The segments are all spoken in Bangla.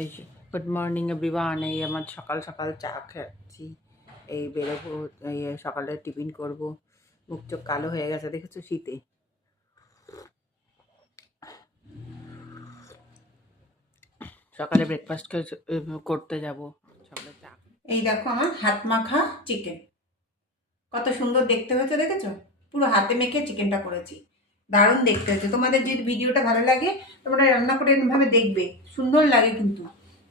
এই যে গুড মর্নিং এভরিওয়ান। এই আমার সকাল সকাল চা খাচ্ছি। এই বেরোবো, এই সকালে টিফিন করব। মুখ চোখ কালো হয়ে গেছে দেখেছো শীতে। সকালে ব্রেকফাস্ট করতে যাব। সকালে চা। এই দেখো আমার হাত মাখা চিকেন, কত সুন্দর দেখতে হয়েছে দেখেছো? পুরো হাতে মেখে চিকেনটা করেছি, দারুণ দেখতে হয়েছে। তোমাদের যদি ভিডিওটা ভালো লাগে তোমরা রান্না করে এরকমভাবে দেখবে, সুন্দর লাগে কিন্তু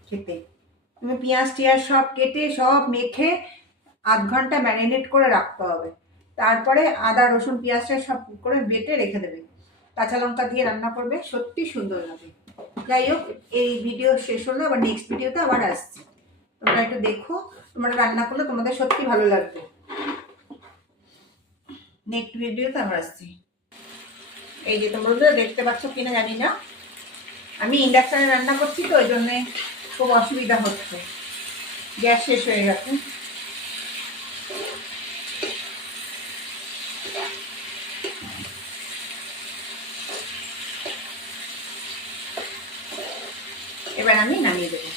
খেতে। তুমি পেঁয়াজ টিয়াজ সব কেটে সব মেখে আধ ঘন্টা ম্যারিনেট করে রাখতে হবে। তারপরে আদা রসুন পেঁয়াজটা সব করে বেটে রেখে দেবে, কাঁচা লঙ্কা দিয়ে রান্না করবে, সত্যি সুন্দর লাগে। যাই হোক, এই ভিডিও শেষ হলো, আবার নেক্সট ভিডিওতে আবার আসছি। তোমরা একটু দেখো, তোমরা রান্না করলে তোমাদের সত্যি ভালো লাগবে। নেক্সট ভিডিওতে আবার আসছি। এই যে তোমরা দেখতে পাচ্ছ কিনা জানি না, আমি ইন্ডাকশনে রান্না করছি তো ওই জন্যে খুব অসুবিধা হচ্ছে, গ্যাস শেষ হয়ে গেছে। এবার আমি নামিয়ে দেবো,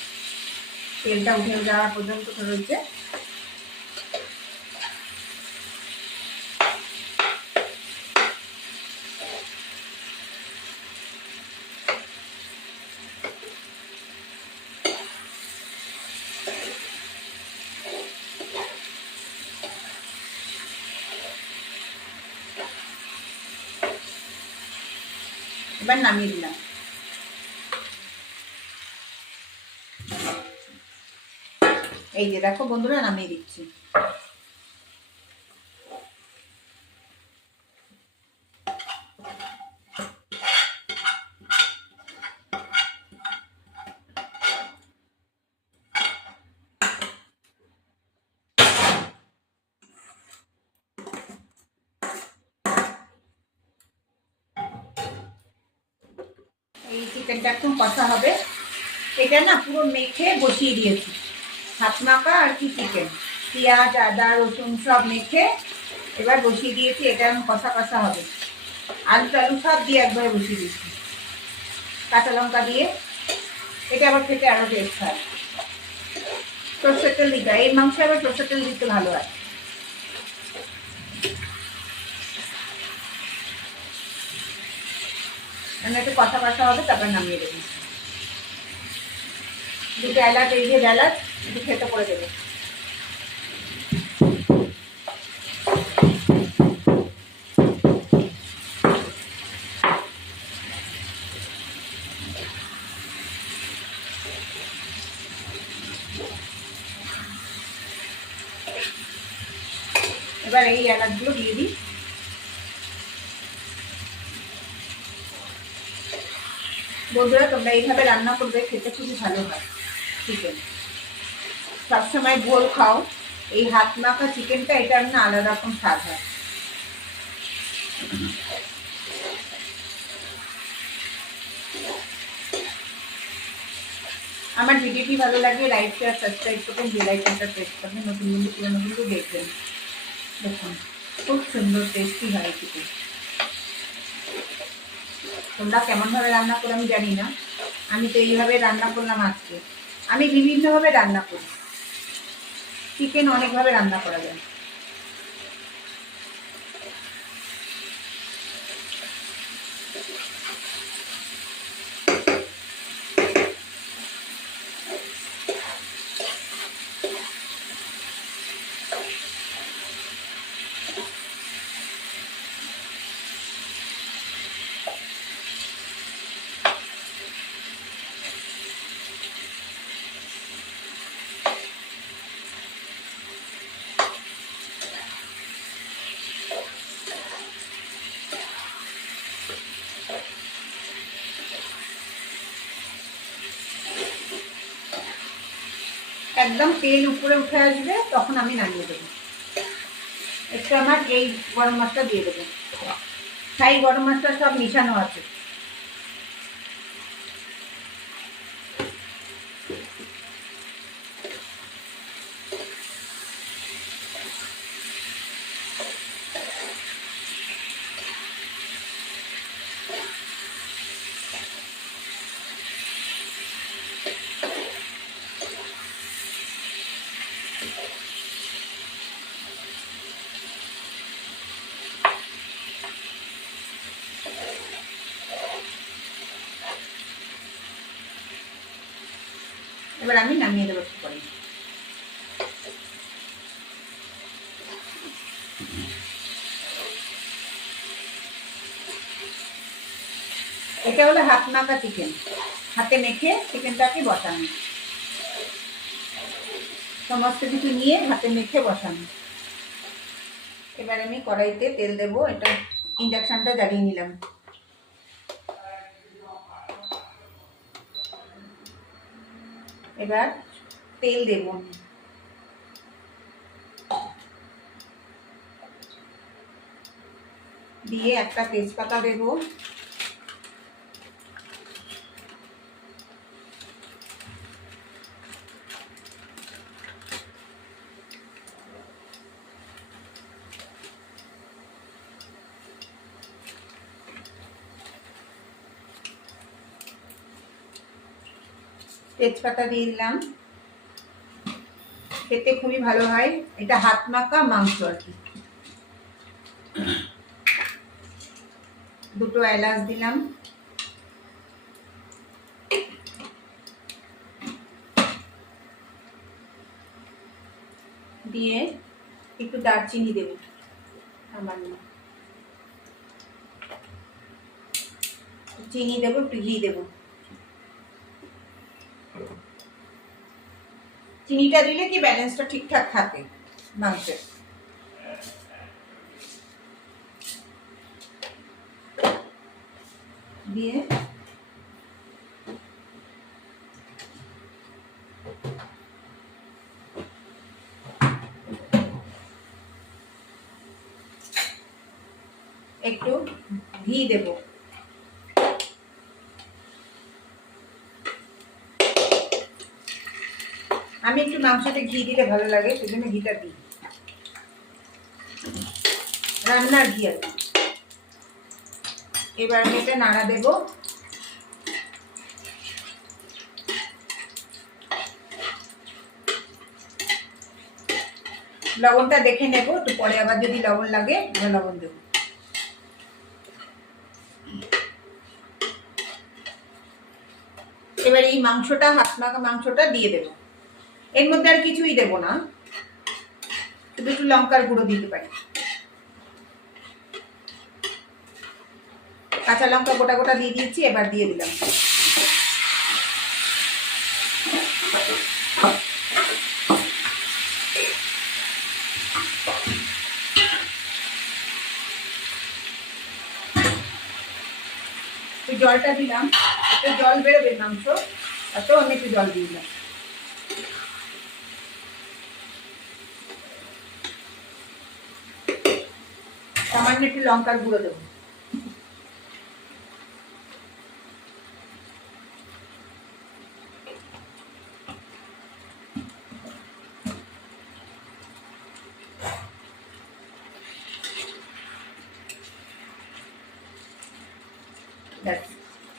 তেলটা উঠে যাওয়া পর্যন্ত রয়েছে। এবার নামিয়ে দিলাম। এই যে দেখো বন্ধুরা, নামিয়ে দিচ্ছি। এই চিকেনটা একদম কষা হবে। এটা না পুরো মেখে বসিয়ে দিয়েছি, হাত মাখা আর কি চিকেন, পেঁয়াজ আদা রসুন সব মেখে এবার বসিয়ে দিয়েছি। এটা এখন কষা কষা হবে, আলু টালু সব দিয়ে একবারে বসিয়ে দিয়েছি, কাঁচা লঙ্কা দিয়ে। এটা আবার খেতে আরো টেস্ট হয়। সর্ষের তেল দিতে হয় এই মাংসে, আবার সর্ষের তেল দিতে ভালো হয়। একটু কষা কষা হবে, তারপর নামিয়ে দেবো। দুটো এলাচ, এই যে এলাচ একটু খেতে করে দেবে। এবার এই এলাচগুলো দিয়ে দিই। বন্ধুরা তোমরা এইভাবে রান্না করবে, খেতে খুবই ভালো হয় চিকেন। সবসময় ঝোল খাও, এই হাত মাখা চিকেনটা এটা না আলাদা রকম স্বাদ হয়। আমার ভিডিওটি ভালো লাগলে লাইক শেয়ার সাবস্ক্রাইব করবেন, বেল আইকনটা প্রেস করবেন। নতুন বন্ধু পুরনো বন্ধু দেখবেন। দেখুন খুব সুন্দর টেস্টি হয় চিকেন। তোমরা কেমনভাবে রান্না করো আমি জানি না, আমি তো এইভাবে রান্না করলাম আজকে। আমি বিভিন্নভাবে রান্না করি, চিকেন অনেকভাবে রান্না করা যায়। একদম তেল উপরে উঠে আসবে তখন আমি নামিয়ে দেবো। একটু আমার এই গরম মশলা দিয়ে দেবো, ছাই গরম মশলা সব মিশানো আছে। এবার আমি নামিয়ে দেবো একটু পরে। এটা হলো হাত মাখা চিকেন, হাতে মেখে চিকেনটাকে বসানো, সমস্ত কিছু নিয়ে হাতে মেখে বসানো। এবার আমি কড়াইতে তেল দেব, এটা ইন্ডাকশনটা জ্বালিয়ে নিলাম। এবার তেল দেব, দিয়ে একটা তেজপাতা দেব, তেজপাতা দিয়ে দিলাম। খেতে খুবই ভালো হয়, এটা হাত মাখা মাংস আর কি। দুটো এলাচ দিলাম, দিয়ে একটু দারচিনি দেব সামান্য, চিনি দেব, একটু ঘি দেব। চিনিটা দিলে কি ব্যালেন্সটা ঠিকঠাক থাকে মাংসের। দিয়ে একটু ঘি দেব, আমি একটু মাংসতে ঘি দিলে ভালো লাগে, সেজন্য ঘিটা দিই, রান্নার ঘি আর কি। এবার এটা নাড়া দেব, লবণটা দেখে নেব, একটু পরে আবার যদি লবণ লাগে লবণ দেব। এবার এই মাংসটা, হাত মাখা মাংসটা দিয়ে দেব। এর মধ্যে আর কিছুই দেব না, শুধু একটু লঙ্কার গুঁড়ো দিতে পারি, কাঁচা লঙ্কা গোটা গোটা দিয়ে দিয়েছি, এবার দিয়ে দিলাম। জলটা দিলাম, একটু জল বেরোবে মাংস, এত আমি একটু জল দিয়ে দিলাম। সামান্য একটু লঙ্কার গুঁড়ো দেবো।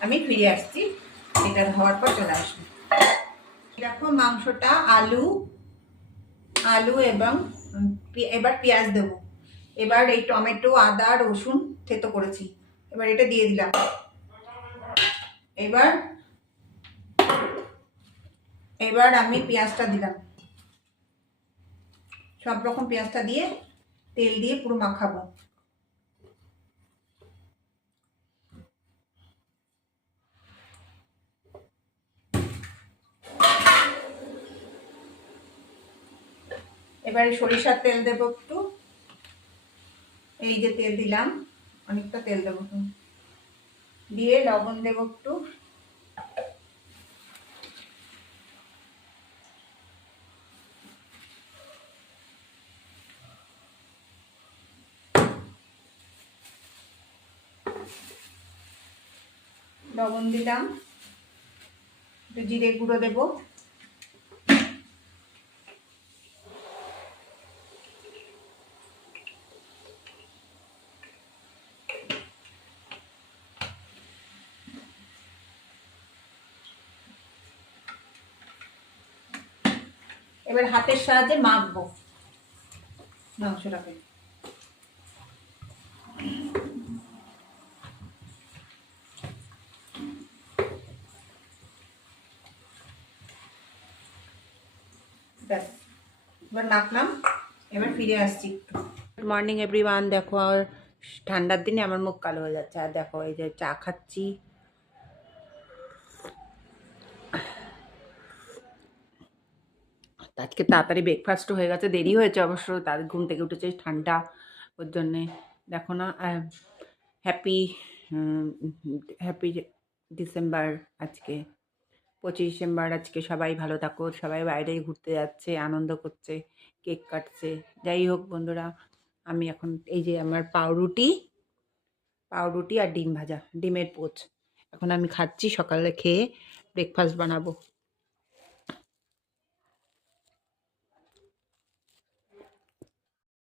আমি ফিরে আসছি, এটা হওয়ার পর চলে আসবো। দেখো মাংসটা, আলু এবং এবার পেঁয়াজ দেবো। এবার এই টমেটো, আদা, রসুন থেতো করেছি, এবার এটা দিয়ে দিলাম। এবার আমি পেঁয়াজটা দিলাম, সব রকম পেঁয়াজটা দিয়ে তেল দিয়ে পুরো মাখাবো। এবারে সরিষার তেল দেবো একটু, এই যে তেল দিলাম, অনেকটা তেল দেবো, দিয়ে লবণ দেবো একটু, লবণ দিলাম, একটু জিরে গুঁড়ো দেবো, এবার হাতের সাহায্যে মাখবো মাংসটাকে। ব্যাস, এবার মাখলাম, এবার ফিরে আসছি একটু। Good morning everyone. দেখো আর ঠান্ডার দিনে আমার মুখ কালো হয়ে যাচ্ছে। আর দেখো এই যে চা খাচ্ছি। আজকে তাড়াতাড়ি ব্রেকফাস্টও হয়ে গেছে, দেরি হয়েছে অবশ্য, তার ঘুম থেকে উঠেছে ঠান্ডা, ওর জন্যে দেখো না। Happy happy December. আজকে 25 ডিসেম্বর। আজকে সবাই ভালো থাকো, সবাই বাইরে ঘুরতে যাচ্ছে, আনন্দ করছে, কেক কাটছে। যাই হোক বন্ধুরা, আমি এখন এই যে আমার পাউরুটি আর ডিম ভাজা, ডিমের পোচ এখন আমি খাচ্ছি। সকালে খেয়ে ব্রেকফাস্ট বানাবো।